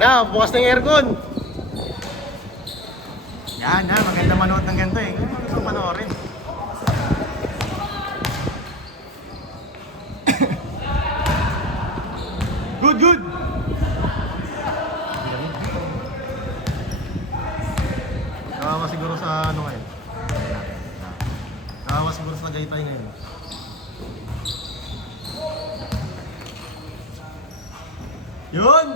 Na, bukas na yung aircon. Yan, maganda manood ng ganito eh. Kung gusto panoorin. Good, good! Nakawa siguro sa ano ngayon. Nakawa siguro sa Tagaytay ngayon. Yun!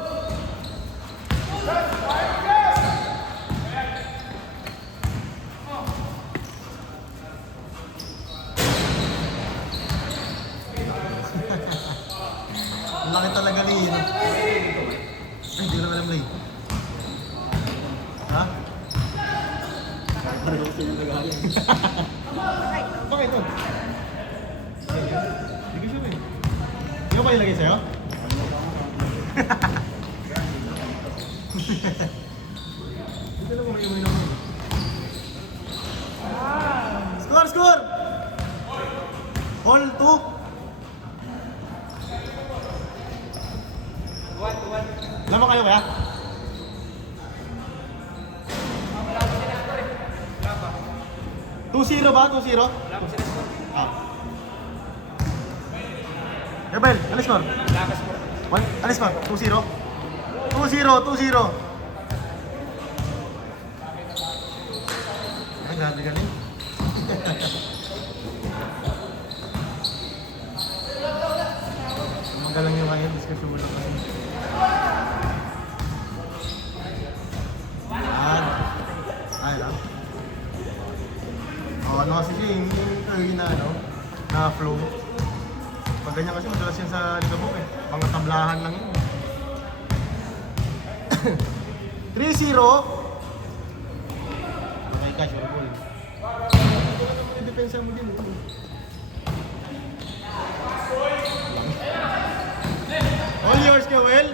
Laki talaga liin. Ay, hindi ko naman alam liin. Ha? Bakit ito? Hindi ko sure eh. Hindi ko ba ilagay sa'yo? Dito lang umiiwi naman. Score! Score! All 2. Lama kayo kaya? Two-zero ba? 2-0? Wala ko sinascore. Ebel, alis mo? Alis mo? 2-0? 2-0. Ay, grabe galing. Magalang yung ngayon, discussion mo lang kasi. Ay lang. Ano kasi siya, yung na flow. Pag ganyan kasi madalas yan sa ligabok eh. Pangatablahan lang yun. 3-0. Okay ka, sure ball. Ito na naman yung depensa mo din. All yours, Kewel.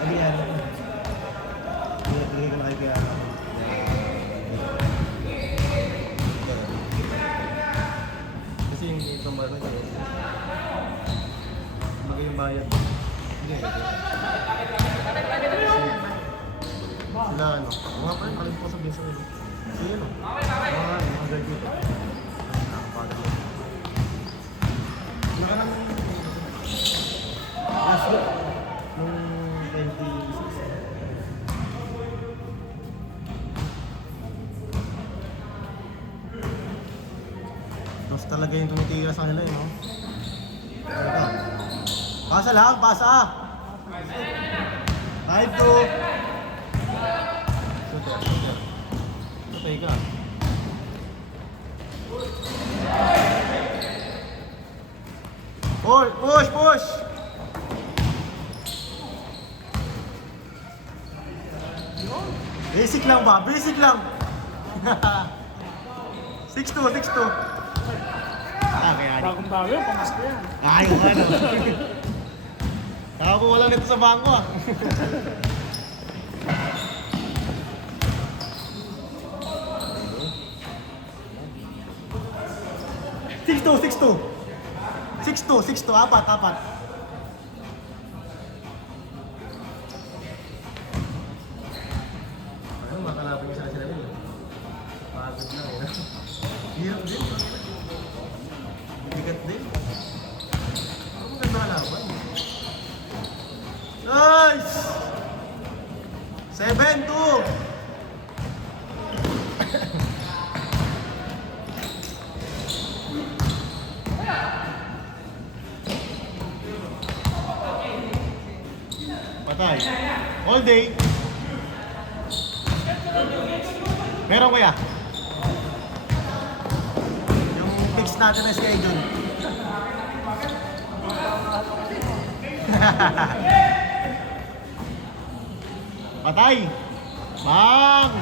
Ayan. Lagay ko na kayo kaya. Kasi yung itong marunong yun. Magay yung bayad. Hindi. Sila ano. Mga pa rin, alam ko sabihin sa ilo. So yun o. Mga graduate. Nakapagod lang. Wala ka nang... Last year. Nung 26. Tapos talaga yung tumitira sa kanila no? Ito. Pasa lang, pasa! 5-2. Patay ka. Push! Basic lang ba? Basic lang! 6-2. Kaya Bagong bago yun, pamasko yan. ayaw ka na. Tao ko wala nito sa bangko ah. Six two, apat. Ano, makalapin niya sila yun. Pagod na eh. Hirap din. Bigat din. Ang maganda kalaban. Nice! 7-2! Patay. All day. Meron kuya. Yung fix natin na schedule. Patay. Bang!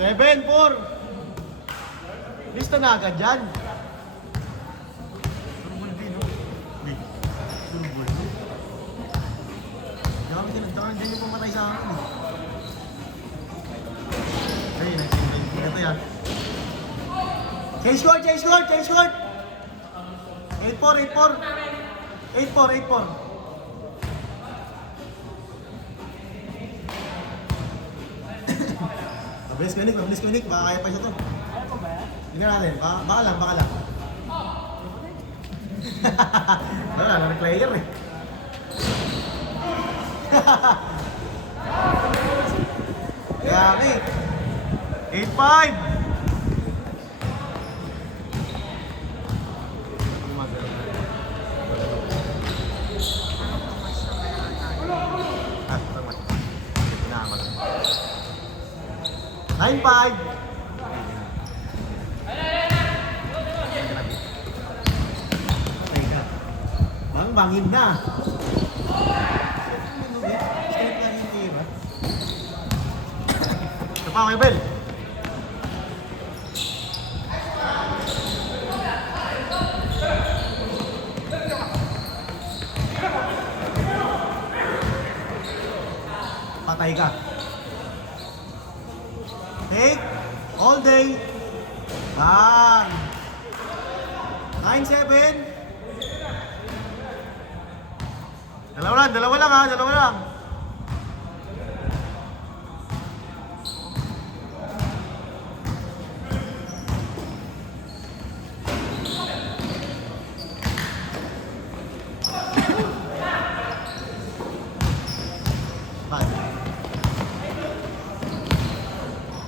7-4. Lista na agad dyan. Turbo din, no? Hindi. Turbo, no? Grabe, tinagdakan dyan yung pumatay sa akin. Ay, nagsimula ito yan. Change court! 8-4. Mabilis ko, Nick. Baka kaya pa siya to. Kaya ko ba yan? Tingnan natin. Baka lang. Wala, na-player eh. Grabe. 8-5. Ah, tama. 9-5. Bangin na. Ito pa, okay, Bel. Patay ka. Take all day. Bang. 9-7. Dalawa lang ha.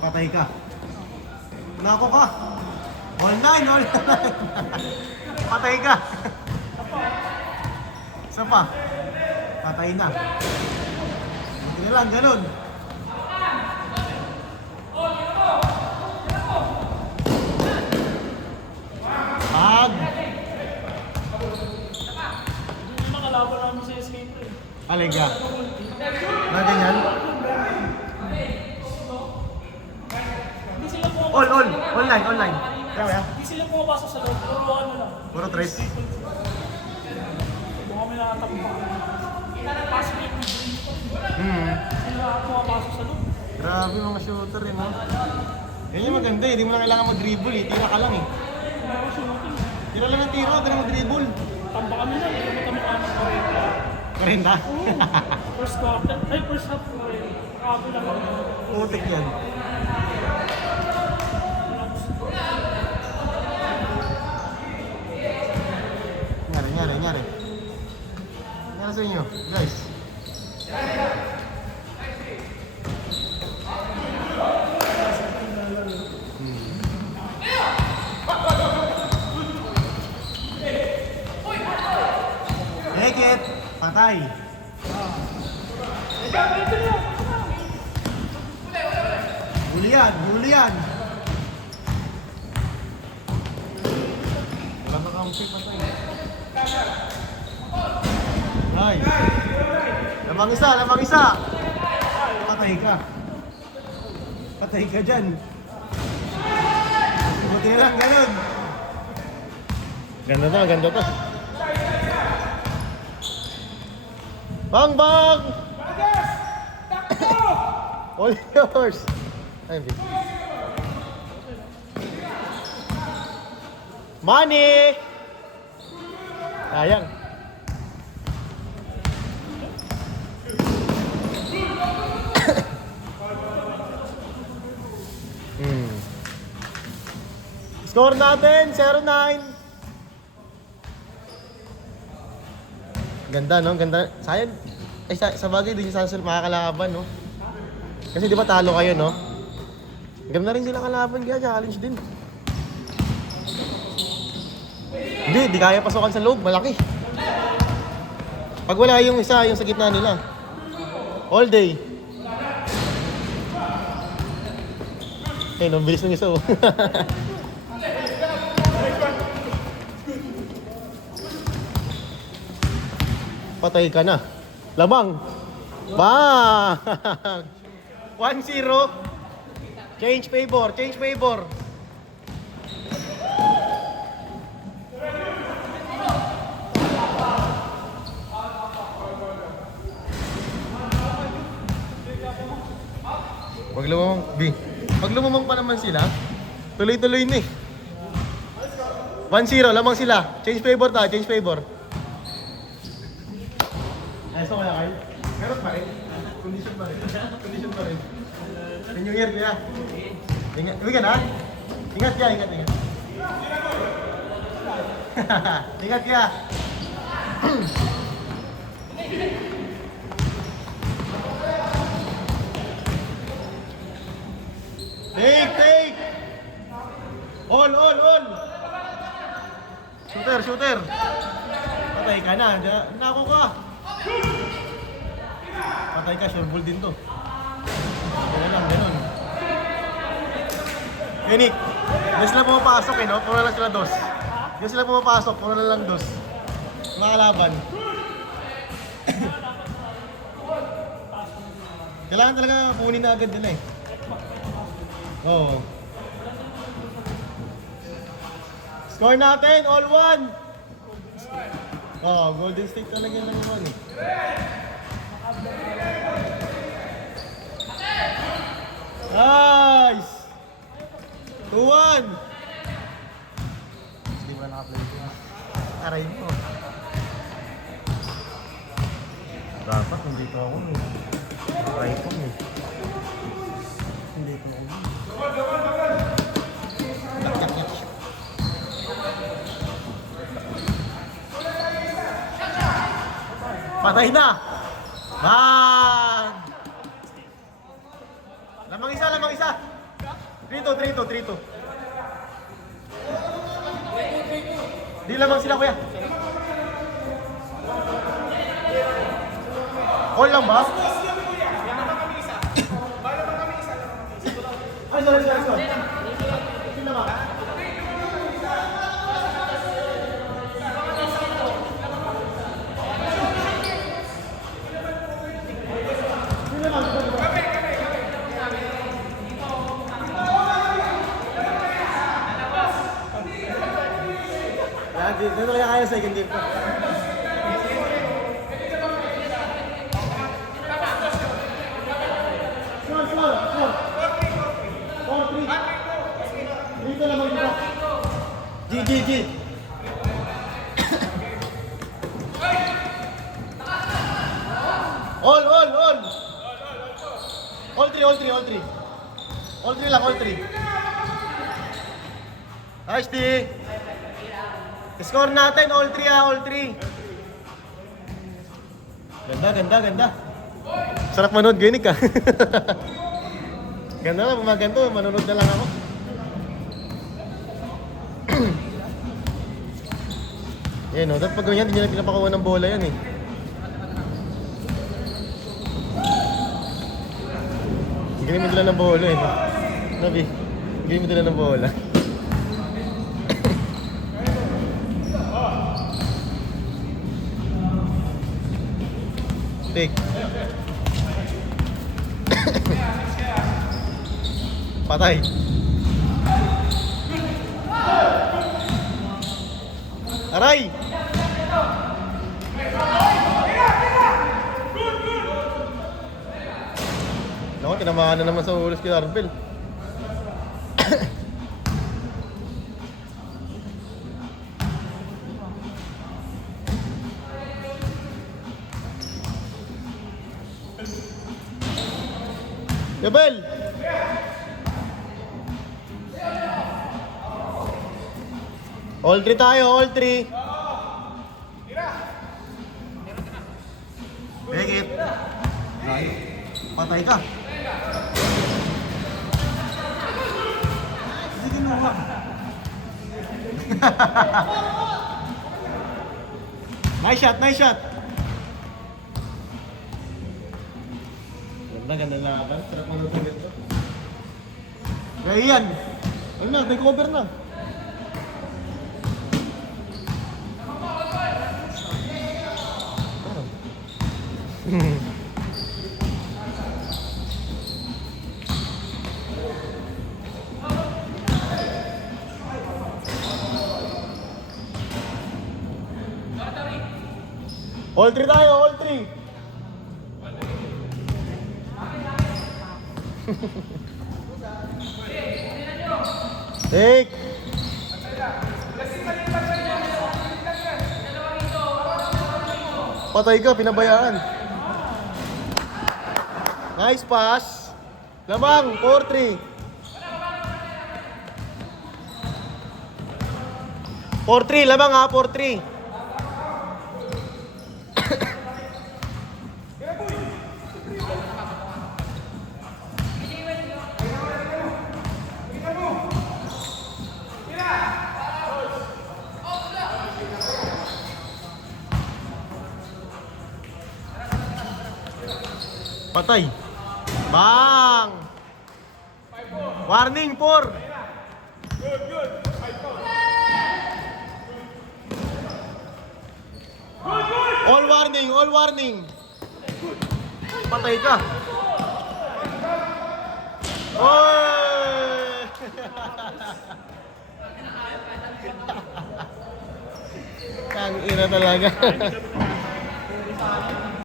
Patay ka. Nako ka. All nine. Patay ka. Isa pa. Patay na. Buti na lang, ganun. Pag. Yung makalaban namin sa escape eh. Alay ka. Na ganyan? Hindi sila pumapasok. All. Online. Kaya ba? Hindi sila pumapasok sa loob. Puro ano lang. Puro tres. Kung kami nakatakpa. Pasok yung drink. Sila pumapasok sa loob. Grabe mga shooter eh, no? Yan yung maganda eh, hindi mo na kailangan mag-dribble eh, tira ka lang eh. Hindi ako shooting. Tira lang ng tira, ka na mag-dribble. Tamba kami na. Hindi kami kami kami kareta. Karenta? First quarter. Ay, first half ko eh. Nakabot lang kami. Putik yan. Nyari. Nyari sa inyo, guys. Lekit, patay. Bulian. Wala ka kampi, patay. Ay. Lamang isa. Patay ka dyan. Buti na lang, ganun. Ganda to. Bang! All yours. Ay, money! Sayang. Score natin, 0-9. Ganda, no? Ganda. Sayang. Ay, sa bagay, din sa makakalaban, no? Kasi di ba talo kayo, no? Ganda rin sila kalaban, kaya challenge din. Di kaya pasukan sa loob, malaki. Pag wala yung isa, yung sa gitna nila. All day. No, bilis ng isa, oh. Patay ka na. Lamang. Bang! 1-0. Change favor. Pag lumamang pa naman sila, tuloy-tuloy na eh. 1-0, lamang sila. Change favor tayo, change favor. Ay, so kaya kayo? Meron pa rin. Condition pa rin. Condition pa rin. New Year, kuya. Ingat, ingat ha? Ingat ya, ingat, ingat. Ingat ya. Take! All! Shooter! Patay ka na, nako ka! Patay ka, sure ball din to. Ganun. Nick, hindi sila pumapasok eh, no? Puro lang sila dos. Hindi sila pumapasok, puro na lang dos. Mga kalaban. Kailangan talaga punin na agad nila eh. Oo. Score natin, all one! Oh, Golden State talaga yung number one eh. Nice! 2-1! Hindi mo na naka-play ko. Aray mo. Dapat nandito ako eh. Aray ko eh. Nandito ako. Patay na! Man! Lamang isa! 3-2. Di lamang sila, kuya. All lang ba? Ay, sorry. Sino ba? Dito kaya kaya second game ko. Small. 4-3. Dito naman dito. G. All. All three. All three. Nice, D. Score natin, all 3. Ganda. Sarap manood, ginig ka. Ganda lang, bumaganto, manonood na lang ako. Yan, no? Dapat pag ganyan, hindi nila pinapakuha ng bola yan eh. Galing mo dila ng bola eh. Nabi, galing mo dila ng bola. Take. Patay. Aray! Naku, tinamaan na naman sa ulos kay Arbel. Yabel! All 3 tayo, all 3. Begit. Patay ka. Hindi kinuha. Nice shot. Ganda laban. Sarap mo nung ganito. Kaya yan. Ayun na, may cover na. All 3 tayo, all 3. Take. Patay ka, pinabayaan. Nice pass. Lamang, 4-3. 4-3, lamang ha, 4-3. Patay. Bang! Warning, 4. All warning, all warning. Patay ka. Oy! Kang ina talaga.